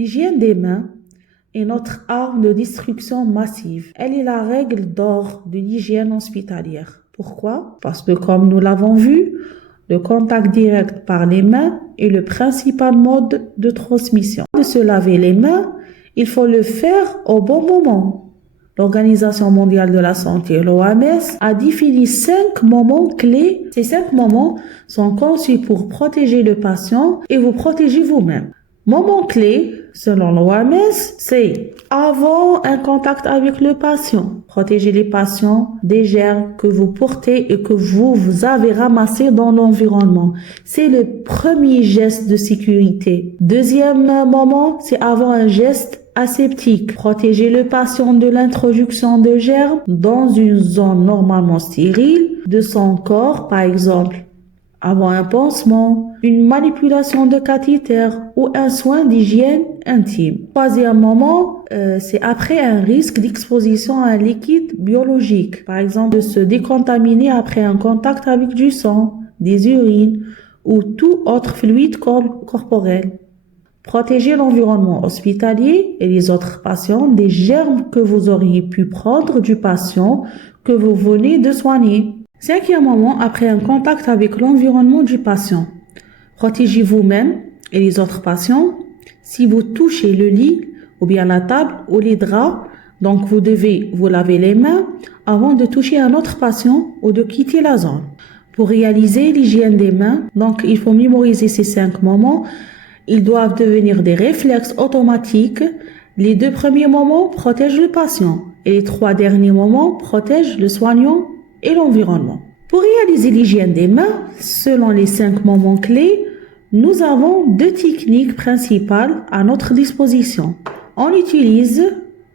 L'hygiène des mains est notre arme de destruction massive. Elle est la règle d'or de l'hygiène hospitalière. Pourquoi? Parce que comme nous l'avons vu, le contact direct par les mains est le principal mode de transmission. De se laver les mains, il faut le faire au bon moment. L'Organisation mondiale de la santé, l'OMS, a défini 5 moments clés. Ces 5 moments sont conçus pour protéger le patient et vous protéger vous-même. Moment clé, selon l'OMS, c'est avant un contact avec le patient. Protégez les patients des germes que vous portez et que vous avez ramassés dans l'environnement. C'est le premier geste de sécurité. Deuxième moment, c'est avant un geste aseptique. Protégez le patient de l'introduction de germes dans une zone normalement stérile de son corps, par exemple avant un pansement, une manipulation de cathéter ou un soin d'hygiène intime. Troisième moment, c'est après un risque d'exposition à un liquide biologique. Par exemple, de se décontaminer après un contact avec du sang, des urines ou tout autre fluide corporel. Protéger l'environnement hospitalier et les autres patients des germes que vous auriez pu prendre du patient que vous venez de soigner. Cinquième moment, après un contact avec l'environnement du patient. Protégez vous-même et les autres patients. Si vous touchez le lit ou bien la table ou les draps, donc vous devez vous laver les mains avant de toucher un autre patient ou de quitter la zone. Pour réaliser l'hygiène des mains, donc il faut mémoriser ces 5 moments. Ils doivent devenir des réflexes automatiques. Les 2 premiers moments protègent le patient et les 3 derniers moments protègent le soignant et l'environnement. Pour réaliser l'hygiène des mains, selon les 5 moments clés, nous avons 2 techniques principales à notre disposition. On utilise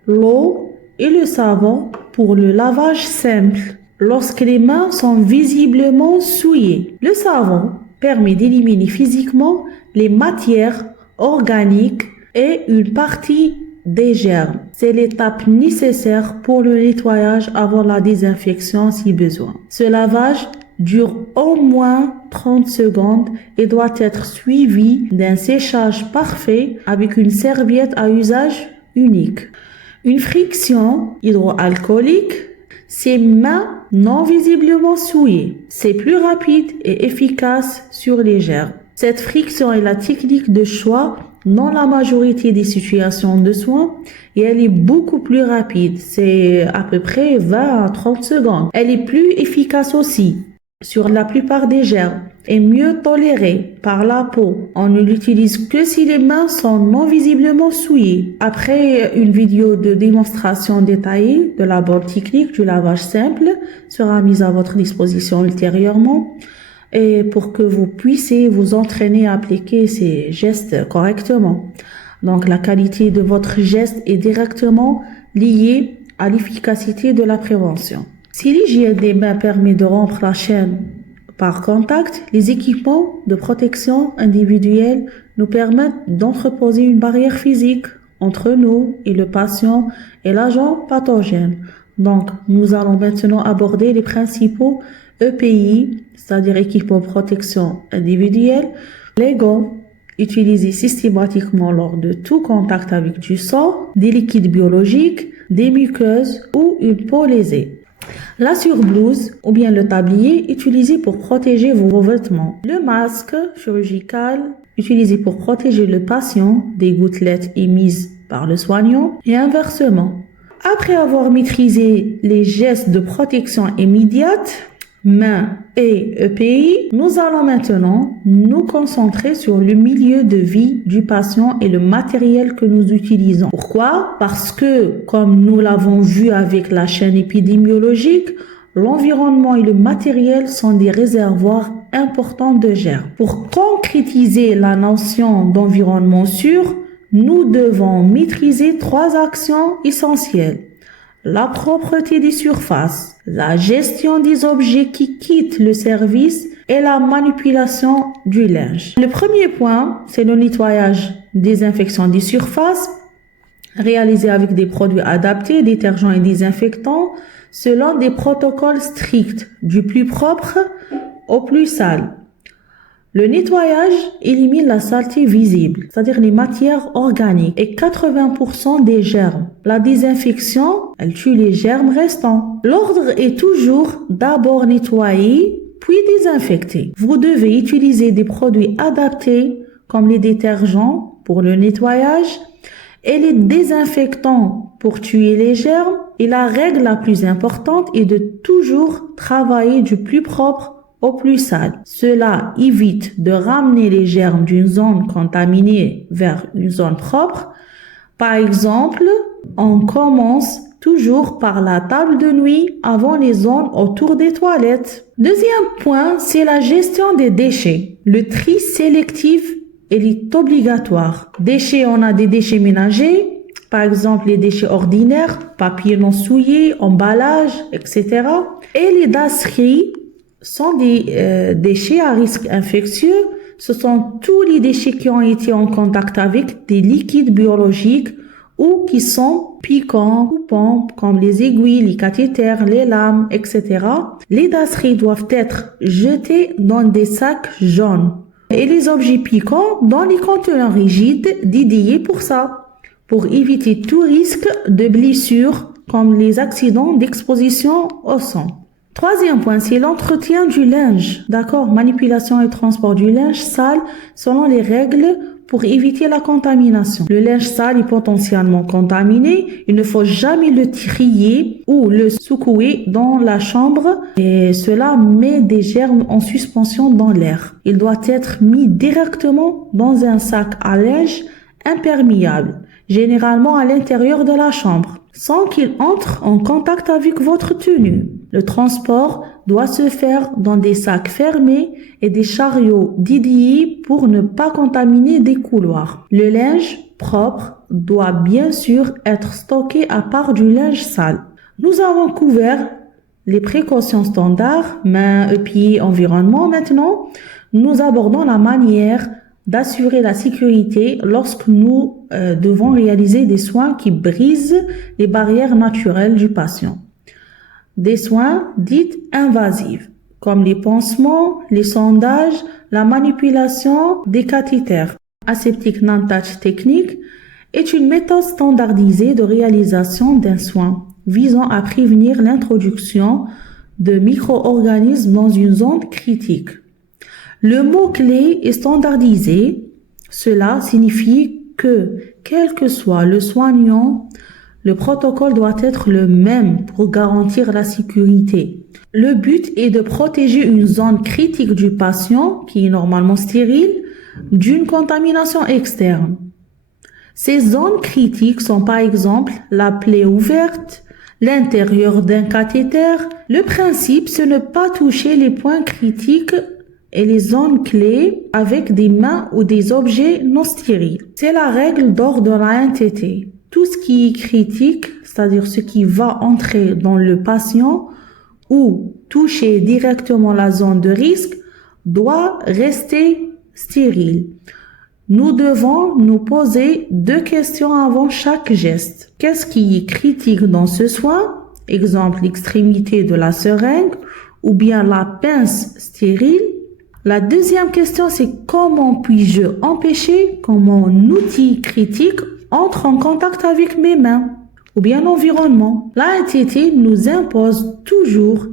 l'eau et le savon pour le lavage simple, lorsque les mains sont visiblement souillées. Le savon permet d'éliminer physiquement les matières organiques et une partie des germes. C'est l'étape nécessaire pour le nettoyage avant la désinfection si besoin. Ce lavage dure au moins 30 secondes et doit être suivi d'un séchage parfait avec une serviette à usage unique. Une friction hydroalcoolique, ces mains non visiblement souillées. C'est plus rapide et efficace sur les germes. Cette friction est la technique de choix dans la majorité des situations de soins et elle est beaucoup plus rapide. C'est à peu près 20 à 30 secondes. Elle est plus efficace aussi sur la plupart des germes et mieux tolérée par la peau. On ne l'utilise que si les mains sont non visiblement souillées. Après, une vidéo de démonstration détaillée de la bonne technique du lavage simple sera mise à votre disposition ultérieurement. Et pour que vous puissiez vous entraîner à appliquer ces gestes correctement. Donc, la qualité de votre geste est directement liée à l'efficacité de la prévention. Si l'hygiène des mains permet de rompre la chaîne par contact, les équipements de protection individuelle nous permettent d'entreposer une barrière physique entre nous et le patient et l'agent pathogène. Donc, nous allons maintenant aborder les principaux EPI, c'est-à-dire équipements de protection individuelle, les gants utilisés systématiquement lors de tout contact avec du sang, des liquides biologiques, des muqueuses ou une peau lésée. La surblouse ou bien le tablier utilisé pour protéger vos vêtements. Le masque chirurgical utilisé pour protéger le patient des gouttelettes émises par le soignant et inversement. Après avoir maîtrisé les gestes de protection immédiate, mains et EPI, nous allons maintenant nous concentrer sur le milieu de vie du patient et le matériel que nous utilisons. Pourquoi? Parce que, comme nous l'avons vu avec la chaîne épidémiologique, l'environnement et le matériel sont des réservoirs importants de germes. Pour concrétiser la notion d'environnement sûr, nous devons maîtriser 3 actions essentielles. La propreté des surfaces, la gestion des objets qui quittent le service et la manipulation du linge. Le premier point, c'est le nettoyage, désinfection des surfaces, réalisé avec des produits adaptés, détergents et désinfectants, selon des protocoles stricts, du plus propre au plus sale. Le nettoyage élimine la saleté visible, c'est-à-dire les matières organiques, et 80% des germes. La désinfection, elle tue les germes restants. L'ordre est toujours d'abord nettoyer, puis désinfecter. Vous devez utiliser des produits adaptés, comme les détergents pour le nettoyage et les désinfectants pour tuer les germes. Et la règle la plus importante est de toujours travailler du plus propre au plus sale. Cela évite de ramener les germes d'une zone contaminée vers une zone propre. Par exemple, on commence toujours par la table de nuit avant les zones autour des toilettes. Deuxième point, c'est la gestion des déchets. Le tri sélectif, il est obligatoire. Déchets, on a des déchets ménagers, par exemple les déchets ordinaires, papier non souillé, emballage, etc. Et les dasseries sont des déchets à risque infectieux. Ce sont tous les déchets qui ont été en contact avec des liquides biologiques ou qui sont piquants, coupants, comme les aiguilles, les cathéters, les lames, etc. Les dasseries doivent être jetées dans des sacs jaunes et les objets piquants dans les conteneurs rigides dédiés pour ça, pour éviter tout risque de blessures comme les accidents d'exposition au sang. Troisième point, c'est l'entretien du linge. D'accord, manipulation et transport du linge sale selon les règles pour éviter la contamination. Le linge sale est potentiellement contaminé. Il ne faut jamais le trier ou le secouer dans la chambre et cela met des germes en suspension dans l'air. Il doit être mis directement dans un sac à linge imperméable, généralement à l'intérieur de la chambre, sans qu'il entre en contact avec votre tenue. Le transport doit se faire dans des sacs fermés et des chariots dédiés pour ne pas contaminer des couloirs. Le linge propre doit bien sûr être stocké à part du linge sale. Nous avons couvert les précautions standards, mains, pieds, environnement. Maintenant, nous abordons la manière d'assurer la sécurité lorsque nous devons réaliser des soins qui brisent les barrières naturelles du patient. Des soins dits invasifs, comme les pansements, les sondages, la manipulation des cathéters. Aseptic non-touch technique est une méthode standardisée de réalisation d'un soin visant à prévenir l'introduction de micro-organismes dans une zone critique. Le mot-clé est standardisé. Cela signifie que, quel que soit le soignant, le protocole doit être le même pour garantir la sécurité. Le but est de protéger une zone critique du patient, qui est normalement stérile, d'une contamination externe. Ces zones critiques sont par exemple la plaie ouverte, l'intérieur d'un cathéter. Le principe, c'est ne pas toucher les points critiques et les zones clés avec des mains ou des objets non stériles. C'est la règle d'or de la NTT. Tout ce qui est critique, c'est-à-dire ce qui va entrer dans le patient ou toucher directement la zone de risque, doit rester stérile. Nous devons nous poser 2 questions avant chaque geste. Qu'est-ce qui est critique dans ce soin? Exemple, l'extrémité de la seringue ou bien la pince stérile. La deuxième question, c'est comment puis-je empêcher que mon outil critique entre en contact avec mes mains ou bien l'environnement. La NTT nous impose toujours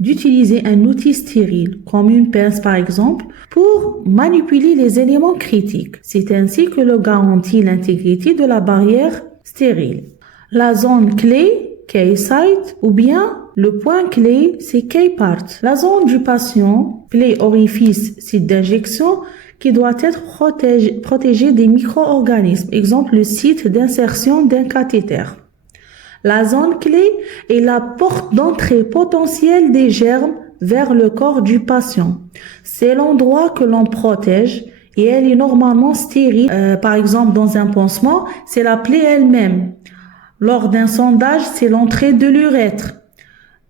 d'utiliser un outil stérile, comme une pince par exemple, pour manipuler les éléments critiques. C'est ainsi que l'on garantit l'intégrité de la barrière stérile. La zone clé, key site, ou bien le point clé, c'est key part. La zone du patient, plaie, orifice, site d'injection, qui doit être protégé des micro-organismes. Exemple, le site d'insertion d'un cathéter. La zone clé est la porte d'entrée potentielle des germes vers le corps du patient. C'est l'endroit que l'on protège et elle est normalement stérile. Par exemple, dans un pansement, c'est la plaie elle-même. Lors d'un sondage, c'est l'entrée de l'urètre.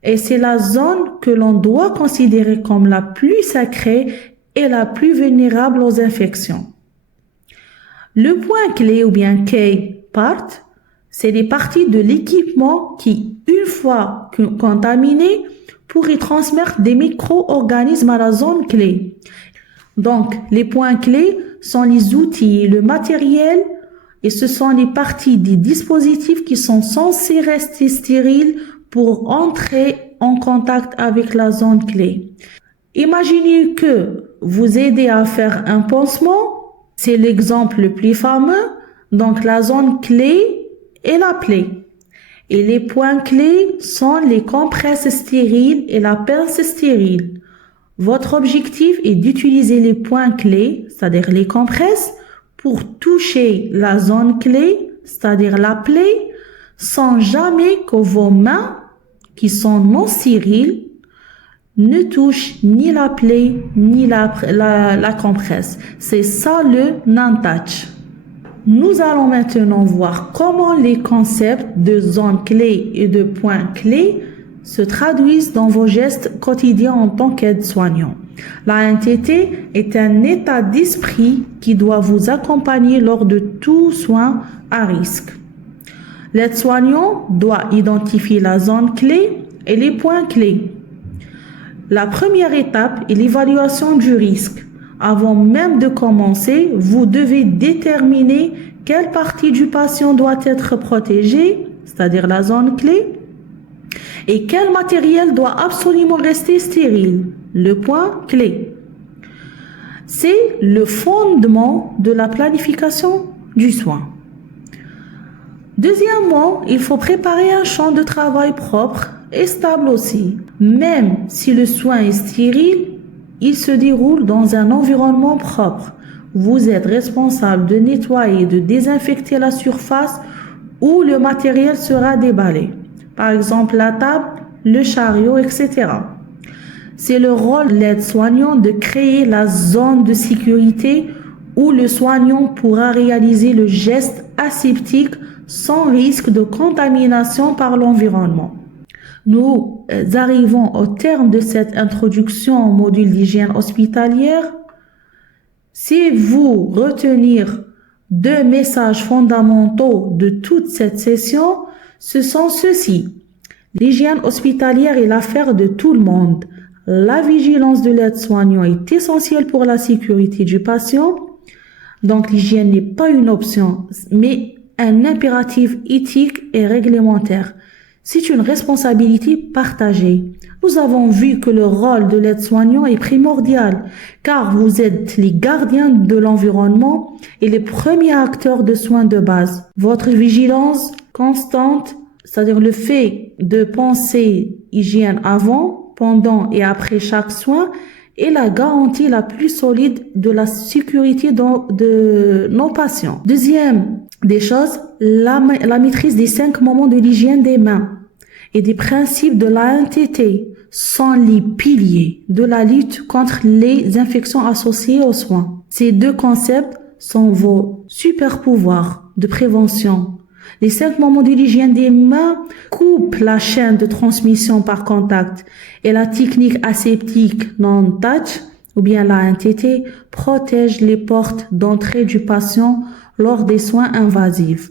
Et c'est la zone que l'on doit considérer comme la plus sacrée et la plus vulnérable aux infections. Le point clé ou bien key part, c'est les parties de l'équipement qui, une fois contaminées, pourraient transmettre des micro-organismes à la zone clé. Donc, les points clés sont les outils, le matériel, et ce sont les parties des dispositifs qui sont censés rester stériles pour entrer en contact avec la zone clé. Imaginez que vous aidez à faire un pansement, c'est l'exemple le plus fameux, donc la zone clé est la plaie. Et les points clés sont les compresses stériles et la pince stérile. Votre objectif est d'utiliser les points clés, c'est-à-dire les compresses, pour toucher la zone clé, c'est-à-dire la plaie, sans jamais que vos mains, qui sont non stériles, ne touchent ni la plaie ni la compresse. C'est ça le non-touch. Nous allons maintenant voir comment les concepts de zone clé et de points clés se traduisent dans vos gestes quotidiens en tant qu'aide-soignant. La NTT est un état d'esprit qui doit vous accompagner lors de tout soin à risque. L'aide-soignant doit identifier la zone clé et les points clés. La première étape est l'évaluation du risque. Avant même de commencer, vous devez déterminer quelle partie du patient doit être protégée, c'est-à-dire la zone clé, et quel matériel doit absolument rester stérile, le point clé. C'est le fondement de la planification du soin. Deuxièmement, il faut préparer un champ de travail propre et stable aussi. Même si le soin est stérile, il se déroule dans un environnement propre. Vous êtes responsable de nettoyer, de désinfecter la surface où le matériel sera déballé. Par exemple, la table, le chariot, etc. C'est le rôle de l'aide-soignant de créer la zone de sécurité où le soignant pourra réaliser le geste aseptique sans risque de contamination par l'environnement. Nous arrivons au terme de cette introduction au module d'hygiène hospitalière. Si vous retenir deux messages fondamentaux de toute cette session, ce sont ceux-ci. L'hygiène hospitalière est l'affaire de tout le monde. La vigilance de l'aide-soignant est essentielle pour la sécurité du patient. Donc l'hygiène n'est pas une option, mais un impératif éthique et réglementaire. C'est une responsabilité partagée. Nous avons vu que le rôle de l'aide-soignant est primordial, car vous êtes les gardiens de l'environnement et les premiers acteurs de soins de base. Votre vigilance constante, c'est-à-dire le fait de penser hygiène avant, pendant et après chaque soin, est la garantie la plus solide de la sécurité de nos patients. Deuxième des choses, la maîtrise des 5 moments de l'hygiène des mains et des principes de la NTT sont les piliers de la lutte contre les infections associées aux soins. Ces deux concepts sont vos super pouvoirs de prévention. Les 5 moments de l'hygiène des mains coupent la chaîne de transmission par contact et la technique aseptique non-touch ou bien la NTT protège les portes d'entrée du patient lors des soins invasifs.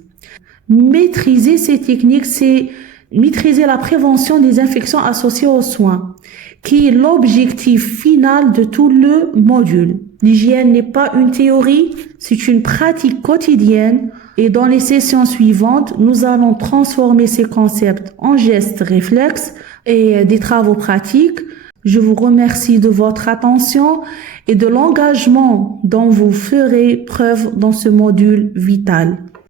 Maîtriser ces techniques, c'est maîtriser la prévention des infections associées aux soins, qui est l'objectif final de tout le module. L'hygiène n'est pas une théorie, c'est une pratique quotidienne et dans les sessions suivantes, nous allons transformer ces concepts en gestes réflexes et des travaux pratiques. Je vous remercie de votre attention et de l'engagement dont vous ferez preuve dans ce module vital.